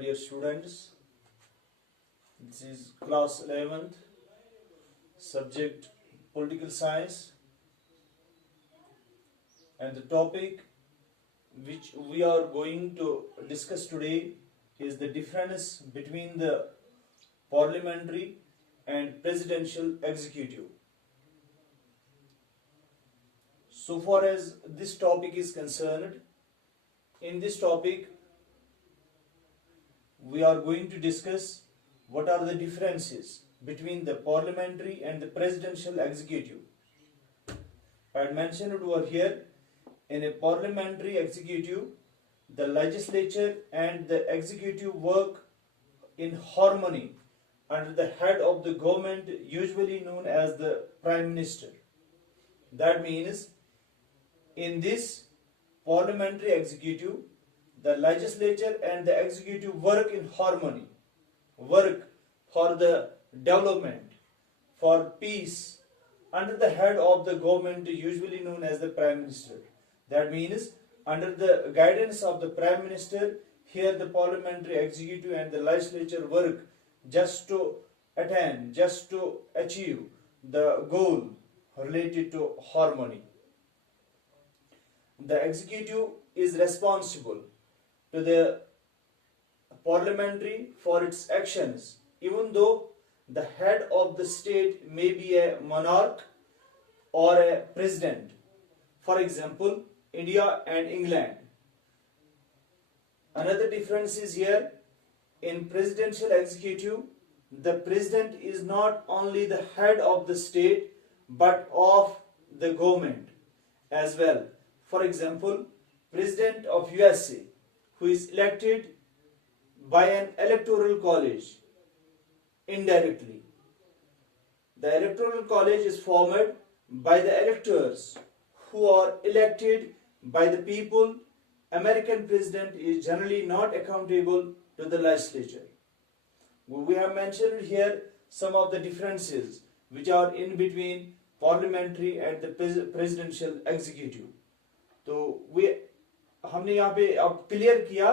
dear students. This is class 11th, subject political science, and the topic which we are going to discuss today is the difference between the parliamentary and presidential executive. So far as this topic is concerned, in this topic we are going to discuss what are the differences between the parliamentary and the presidential executive. I had mentioned over here, in a parliamentary executive, the legislature and the executive work in harmony under the head of the government, usually known as the Prime Minister. That means, in this parliamentary executive, the legislature and the executive work in harmony, work for the development, for peace, under the head of the government, usually known as the Prime Minister. That means, under the guidance of the Prime Minister, here the parliamentary executive and the legislature work just to attain, just to achieve the goal related to harmony. The executive is responsible to the parliamentary for its actions, even though the head of the state may be a monarch or a president. For example, India and England. Another difference is here, in presidential executive, the president is not only the head of the state but of the government as well. For example, President of USA, who is elected by an electoral college indirectly. The electoral college is formed by the electors who are elected by the people. American president is generally not accountable to the legislature. We have mentioned here some of the differences which are in between parliamentary and the presidential executive. तो हमने यहाँ पे अब clear किया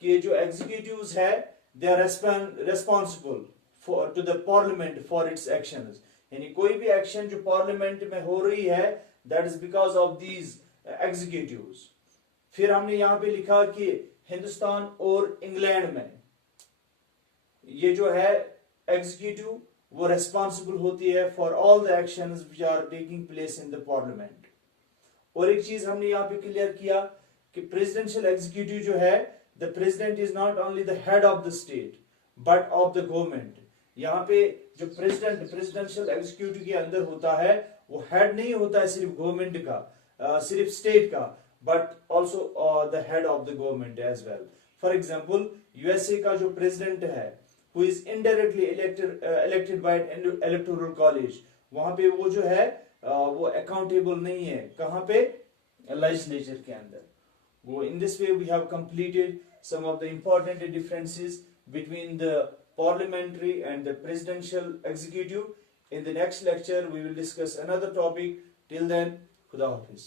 कि जो executives है they are responsible for to the parliament for its actions, यानी कोई भी एक्शन जो पार्लियामेंट में हो रही है that is because of these executives. फिर हमने यहाँ पे लिखा कि हिंदुस्तान और इंग्लैंड में ये जो है एग्जीक्यूटिव वो रेस्पॉन्सिबल होती है for all the actions which are taking place in the parliament. और एक चीज हमने यहाँ पे क्लियर किया कि प्रेसिडेंशियल एग्जीक्यूटिव जो है, the president is not only the head of the state but of the government. यहाँ पे जो प्रेसिडेंशियल एग्जीक्यूटिव के अंदर होता है वो हेड नहीं होता है सिर्फ गवर्नमेंट का, सिर्फ स्टेट का, but also the head of the government as well. For example, USA का जो प्रेसिडेंट है who is indirectly elected by electoral college, वहां पे वो जो है वो अकाउंटेबल नहीं है. कहां पे? लेजिस्लेचर के अंदर. वो in this way we have completed some of the important differences between the parliamentary and the presidential executive. In the next lecture we will discuss another topic. Till then, Khuda Hafiz.